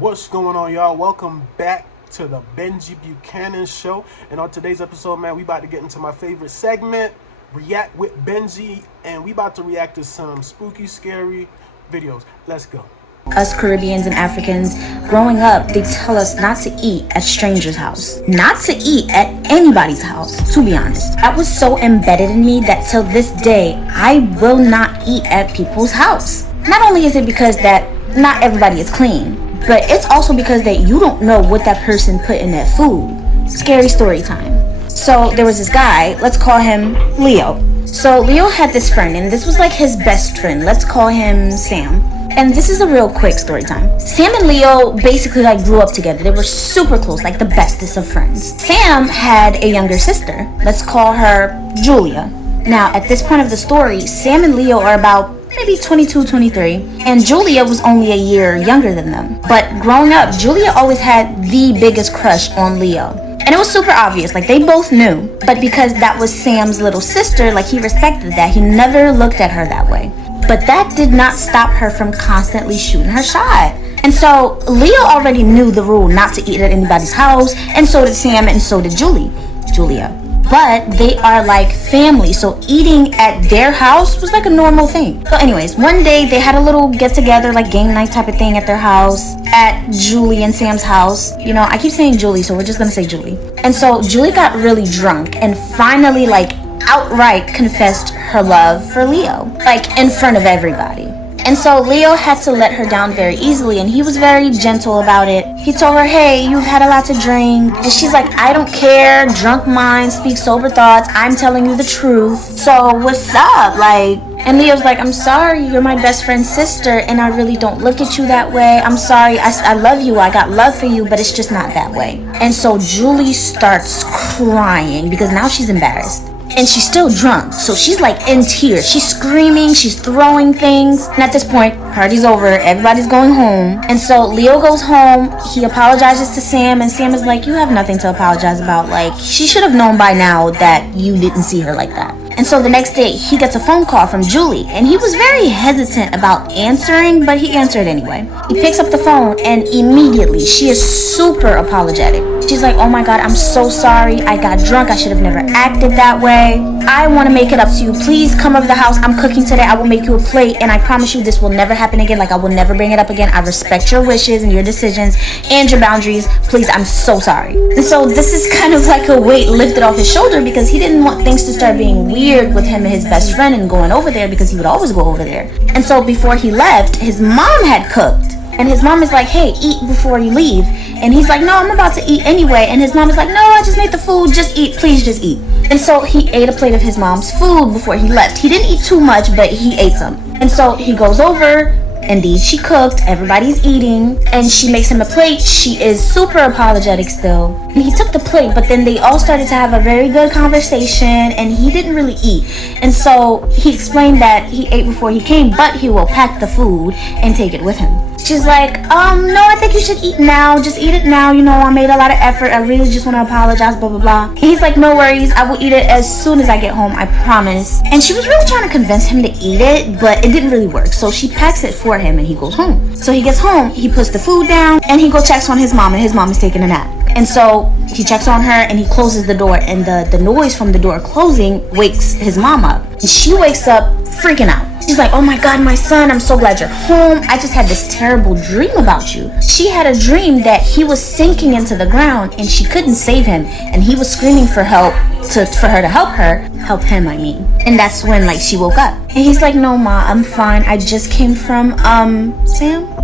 What's going on, y'all? Welcome back to the Benjy Buchanan show. And on today's episode, man, we about to get into my favorite segment, React with Benjy, and we about to react to some spooky, scary videos. Let's go. Us Caribbeans and Africans, growing up, they tell us not to eat at strangers' house. Not to eat at anybody's house, to be honest. That was so embedded in me that till this day, I will not eat at people's house. Not only is it because that not everybody is clean, but it's also because that you don't know what that person put in that food. Scary story time. So there was this guy, let's call him Leo. So Leo had this friend, and this was like his best friend. Let's call him Sam. And this is a real quick story time. Sam and Leo basically like grew up together. They were super close, like the bestest of friends. Sam had a younger sister. Let's call her Julia. Now, at this point of the story, Sam and Leo are about maybe 22, 23, and Julia was only a year younger than them. But growing up, Julia always had the biggest crush on Leo. And it was super obvious, like they both knew. But because that was Sam's little sister, like he respected that. He never looked at her that way. But that did not stop her from constantly shooting her shot. And so Leo already knew the rule not to eat at anybody's house, and so did Sam, and so did Julia. But they are like family, so eating at their house was like a normal thing. So anyways, one day they had a little get together, like game night type of thing at their house, at Julie and Sam's house. You know, I keep saying Julie, so we're just gonna say Julie. And so Julie got really drunk and finally like outright confessed her love for Leo, like in front of everybody. And so Leo had to let her down very easily, and he was very gentle about it. He told her, hey, you've had a lot to drink. And she's like, I don't care. Drunk minds speak sober thoughts. I'm telling you the truth. So what's up? Like, and Leo's like, I'm sorry. You're my best friend's sister, and I really don't look at you that way. I'm sorry. I love you. I got love for you, but it's just not that way. And so Julie starts crying because now she's embarrassed. And she's still drunk, so she's like in tears. She's screaming, she's throwing things. And at this point, party's over, everybody's going home. And so Leo goes home, he apologizes to Sam, and Sam is like, you have nothing to apologize about. Like, she should have known by now that you didn't see her like that. And so the next day, he gets a phone call from Julie, and he was very hesitant about answering, but he answered anyway. He picks up the phone, and immediately, she is super apologetic. She's like, oh my God, I'm so sorry. I got drunk. I should have never acted that way. I want to make it up to you. Please come over the house. I'm cooking today. I will make you a plate, and I promise you this will never happen again. Like, I will never bring it up again. I respect your wishes and your decisions and your boundaries. Please, I'm so sorry. And so this is kind of like a weight lifted off his shoulder because he didn't want things to start being weird with him and his best friend and going over there because he would always go over there. And so before he left, his mom had cooked. And his mom is like, hey, eat before you leave. And he's like, no, I'm about to eat anyway. And his mom is like, no, I just made the food. Just eat. Please just eat. And so he ate a plate of his mom's food before he left. He didn't eat too much, but he ate some. And so he goes over. Indeed, she cooked. Everybody's eating. And she makes him a plate. She is super apologetic still. And he took the plate, but then they all started to have a very good conversation, and he didn't really eat. And so he explained that he ate before he came, but he will pack the food and take it with him. She's like, no, I think you should eat now. Just eat it now. You know, I made a lot of effort. I really just want to apologize, blah, blah, blah. And he's like, no worries. I will eat it as soon as I get home. I promise. And she was really trying to convince him to eat it, but it didn't really work. So she packs it for him and he goes home. So he gets home, he puts the food down, and he go checks on his mom, and his mom is taking a nap. And so he checks on her and he closes the door, and the noise from the door closing wakes his mom up. And she wakes up freaking out. She's like, oh my God, my son, I'm so glad you're home. I just had this terrible dream about you. She had a dream that he was sinking into the ground and she couldn't save him. And he was screaming for help, for her to help him, I mean. And that's when like she woke up. And he's like, no, Ma, I'm fine. I just came from,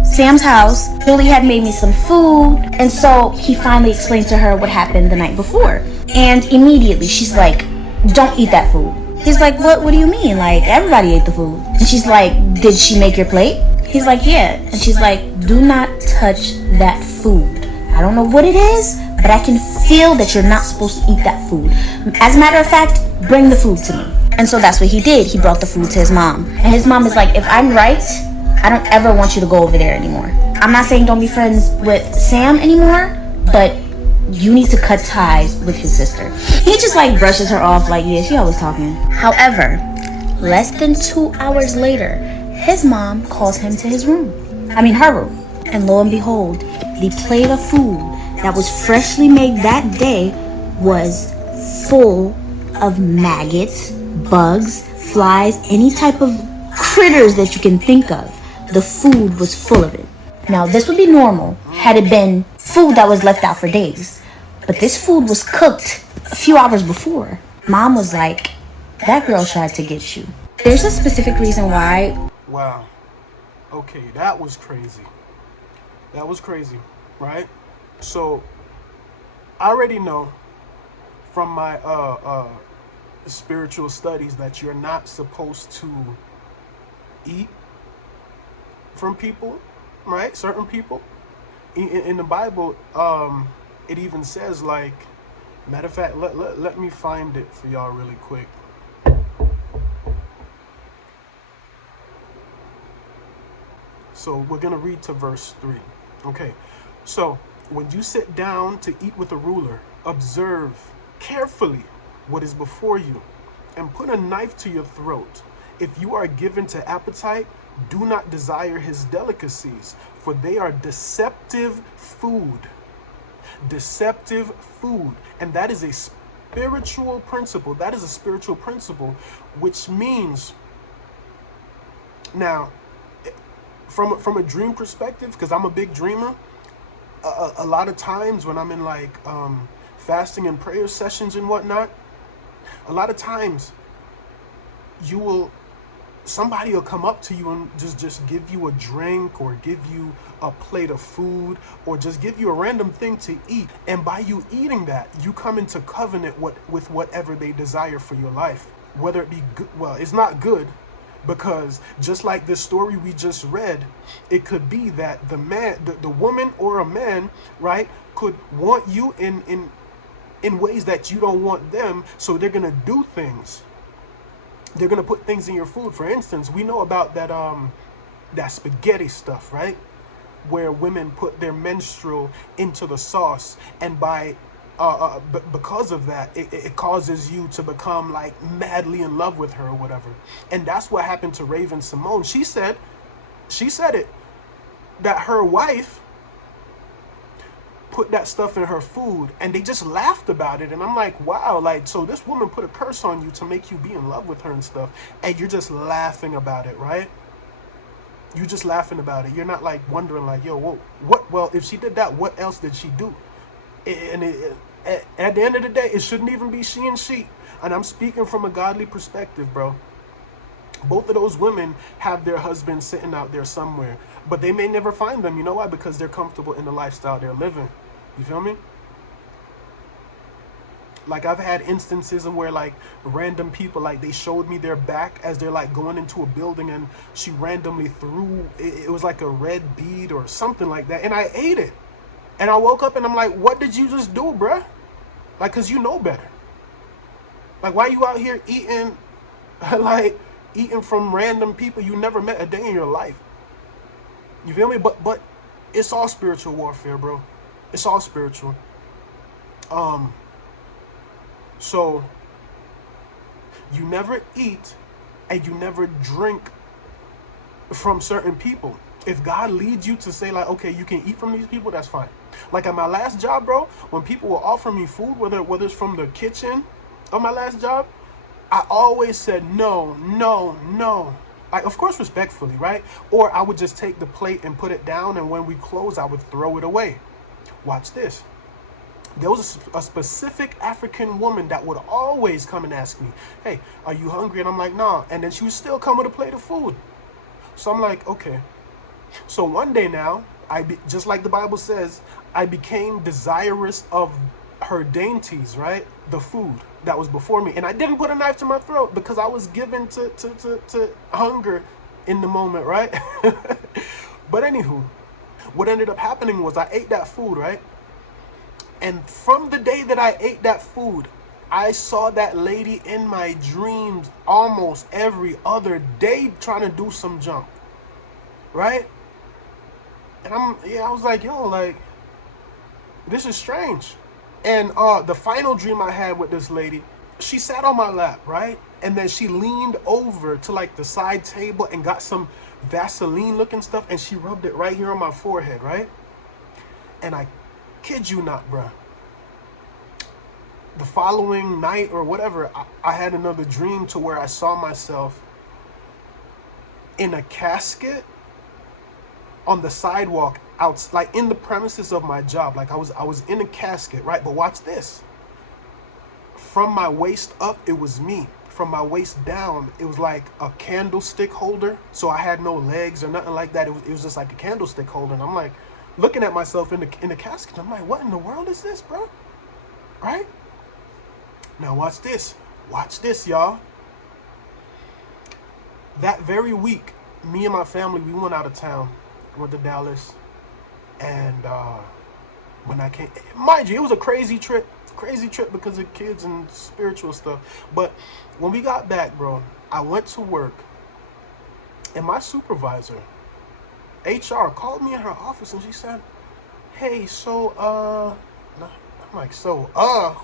Sam's house. Julie had made me some food. And so he finally explained to her what happened the night before. And immediately she's like, don't eat that food. He's like, what do you mean? Like, everybody ate the food. And she's like, did she make your plate? He's like, yeah. And she's like, do not touch that food. I don't know what it is, but I can feel that you're not supposed to eat that food. As a matter of fact, bring the food to me. And so that's what he did. He brought the food to his mom. And his mom is like, if I'm right, I don't ever want you to go over there anymore. I'm not saying don't be friends with Sam anymore, but you need to cut ties with his sister. He just like brushes her off like, yeah, she always talking. However, less than 2 hours later, his mom calls him to her room. And lo and behold, the plate of food that was freshly made that day was full of maggots, bugs, flies, any type of critters that you can think of. The food was full of it. Now, this would be normal had it been food that was left out for days. But this food was cooked a few hours before. Mom was like, that girl tried to get you. There's a specific reason why. Wow. Okay, that was crazy. That was crazy, right? So, I already know from my spiritual studies that you're not supposed to eat from people, right? Certain people. In the Bible, it even says, like, matter of fact, let me find it for y'all really quick. So we're going to read to verse 3. Okay. So when you sit down to eat with a ruler, observe carefully what is before you and put a knife to your throat. If you are given to appetite, do not desire his delicacies, for they are deceptive food. Deceptive food. And that is a spiritual principle. That is a spiritual principle, which means, now, from a dream perspective, because I'm a big dreamer, a lot of times when I'm in like fasting and prayer sessions and whatnot, a lot of times somebody will come up to you and just give you a drink or give you a plate of food or just give you a random thing to eat. And by you eating that, you come into covenant with whatever they desire for your life, whether it be good. Well, it's not good, because just like this story we just read, it could be that the man, the woman or a man, right, could want you in ways that you don't want them. So they're going to do things. They're going to put things in your food. For instance, we know about that spaghetti stuff, right? Where women put their menstrual into the sauce, and because of that, it causes you to become like madly in love with her or whatever. And that's what happened to Raven Simone. She said it, that her wife put that stuff in her food, and they just laughed about it. And I'm like, wow, like, so this woman put a curse on you to make you be in love with her and stuff, and you're just laughing about it, right? You're just laughing about it. You're not like wondering like, yo, whoa, what? Well, if she did that, what else did she do? And at the end of the day, it shouldn't even be she and she. And I'm speaking from a godly perspective, bro. Both of those women have their husbands sitting out there somewhere, but they may never find them. You know why? Because they're comfortable in the lifestyle they're living. You feel me? Like, I've had instances of where like random people, like, they showed me their back as they're like going into a building, and she randomly threw, it was like a red bead or something like that, and I ate it. And I woke up and I'm like, what did you just do, bruh? Like, cause you know better. Like, why are you out here eating, like, eating from random people you never met a day in your life? You feel me? But it's all spiritual warfare, bro. It's all spiritual. So you never eat and you never drink from certain people. If God leads you to say like, okay, you can eat from these people, that's fine. Like at my last job, bro, when people will offer me food, whether it's from the kitchen of my last job, I always said no. Like, of course, respectfully, right? Or I would just take the plate and put it down, and when we close, I would throw it away. Watch this. There was a specific African woman that would always come and ask me, hey, are you hungry? And I'm like, nah. And then she would still come with a plate of food. So I'm like, okay. So one day now, just like the Bible says, I became desirous of her dainties, right? The food that was before me. And I didn't put a knife to my throat because I was given to hunger in the moment, right? But anywho, what ended up happening was I ate that food, right? And from the day that I ate that food, I saw that lady in my dreams almost every other day trying to do some junk, right? And I was like, yo, like, this is strange. And the final dream I had with this lady, she sat on my lap, right? And then she leaned over to like the side table and got some Vaseline looking stuff, and she rubbed it right here on my forehead, right? And I kid you not, bruh, the following night or whatever, I had another dream to where I saw myself in a casket on the sidewalk out, like in the premises of my job. Like I was in a casket, right? But watch this. From my waist up, it was me. From my waist down, it was like a candlestick holder. So I had no legs or nothing like that. It was just like a candlestick holder. And I'm like looking at myself in the casket. I'm like, what in the world is this, bro? Right? Now watch this. Watch this, y'all. That very week, me and my family, we went out of town. Went to Dallas. And when I came, mind you, it was a crazy trip because of kids and spiritual stuff. But when we got back, bro, I went to work, and my supervisor, HR, called me in her office, and she said, hey, so, I'm like,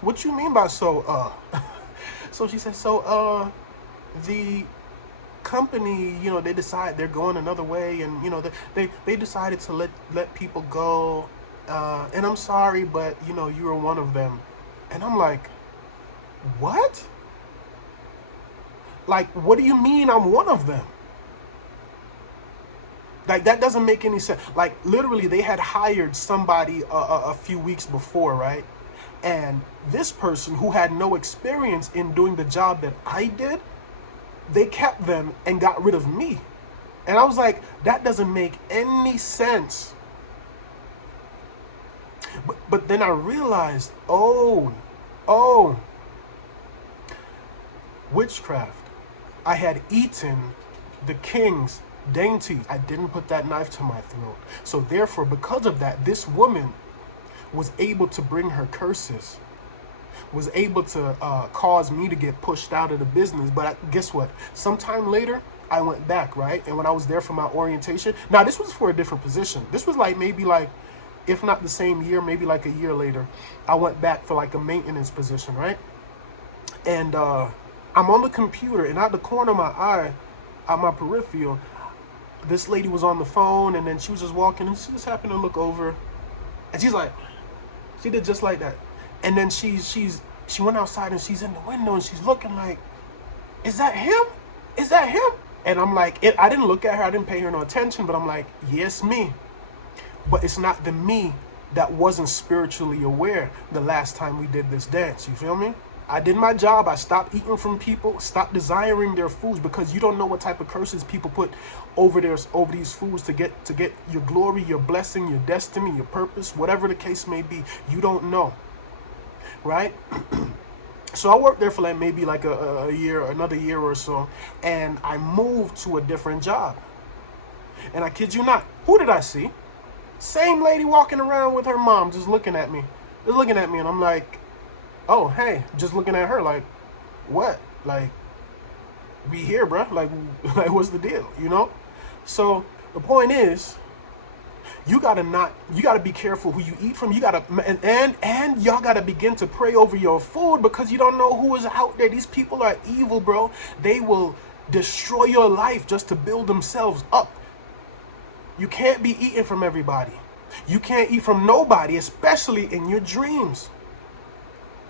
what you mean by so, So she said, so, the company, you know, they decide they're going another way, and, you know, they decided to let people go, and I'm sorry, but, you know, you were one of them. And I'm like, what? Like, what do you mean I'm one of them? Like, that doesn't make any sense. Like, literally, they had hired somebody a few weeks before, right? And this person who had no experience in doing the job that I did, they kept them and got rid of me. And I was like, that doesn't make any sense. But then I realized, oh, witchcraft. I had eaten the king's dainties. I didn't put that knife to my throat. So therefore, because of that, this woman was able to bring her curses, was able to cause me to get pushed out of the business. But guess what? Sometime later, I went back, right? And when I was there for my orientation, now this was for a different position. This was like maybe like, if not the same year, maybe like a year later, I went back for like a maintenance position, right? And I'm on the computer, and out the corner of my eye, out my peripheral, this lady was on the phone, and then she was just walking, and she just happened to look over, and she's like, she did just like that. And then she went outside, and she's in the window, and she's looking like, is that him? Is that him? And I'm like, I didn't look at her, I didn't pay her no attention, but I'm like, yes, me. But it's not the me that wasn't spiritually aware the last time we did this dance. You feel me? I did my job. I stopped eating from people, stopped desiring their foods, because you don't know what type of curses people put over these foods to get your glory, your blessing, your destiny, your purpose, whatever the case may be. You don't know, right? So I worked there for like maybe like a year, another year or so, and I moved to a different job. And I kid you not, who did I see? Same lady walking around with her mom, just looking at me, and I'm like, oh, hey, just looking at her like, what? Like, we here, bruh. Like what's the deal, you know? So the point is, you gotta be careful who you eat from. You gotta, and y'all gotta begin to pray over your food, because you don't know who is out there. These people are evil, bro. They will destroy your life just to build themselves up. You can't be eating from everybody. You can't eat from nobody, especially in your dreams.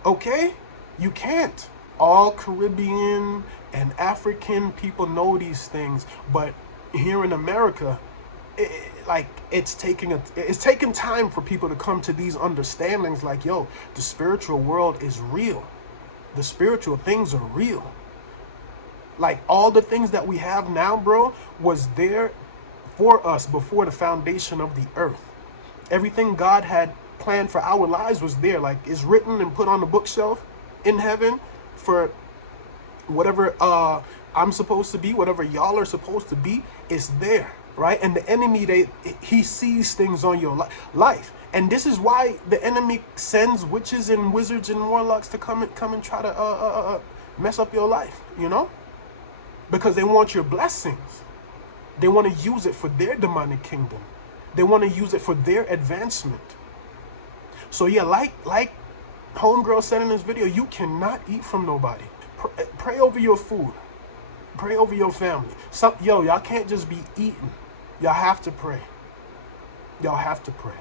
Okay? You can't. All Caribbean and African people know these things, but here in America, it's taking time for people to come to these understandings. Like, yo, the spiritual world is real. The spiritual things are real. Like, all the things that we have now, bro, was there for us before the foundation of the earth. Everything God had planned for our lives was there. Like, it's written and put on the bookshelf in heaven for whatever I'm supposed to be, whatever y'all are supposed to be. It's there, right? And the enemy, he sees things on your life, and this is why the enemy sends witches and wizards and warlocks to come and try to mess up your life, you know, because they want your blessings. They want to use it for their demonic kingdom. They want to use it for their advancement. So yeah, like homegirl said in this video, you cannot eat from nobody. pray over your food. Pray over your family. Y'all can't just be eating. Y'all have to pray. Y'all have to pray.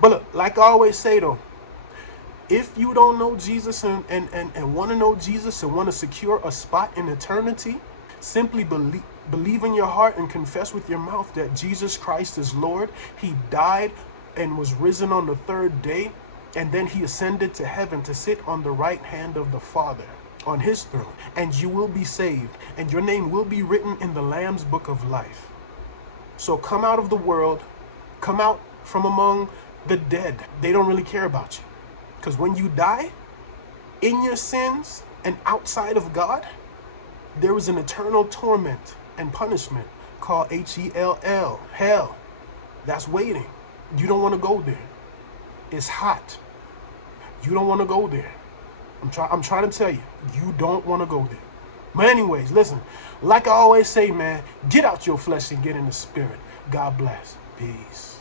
But look, like I always say though, if you don't know Jesus and want to know Jesus and want to secure a spot in eternity, simply believe in your heart and confess with your mouth that Jesus Christ is Lord. He died and was risen on the third day, and then he ascended to heaven to sit on the right hand of the Father on his throne, and you will be saved, and your name will be written in the Lamb's book of life. So come out of the world, come out from among the dead. They don't really care about you. Because when you die in your sins and outside of God, there is an eternal torment and punishment called Hell, hell. That's waiting. You don't want to go there. It's hot. You don't want to go there. I'm trying to tell you, you don't want to go there. But anyways, listen, like I always say, man, get out your flesh and get in the spirit. God bless. Peace.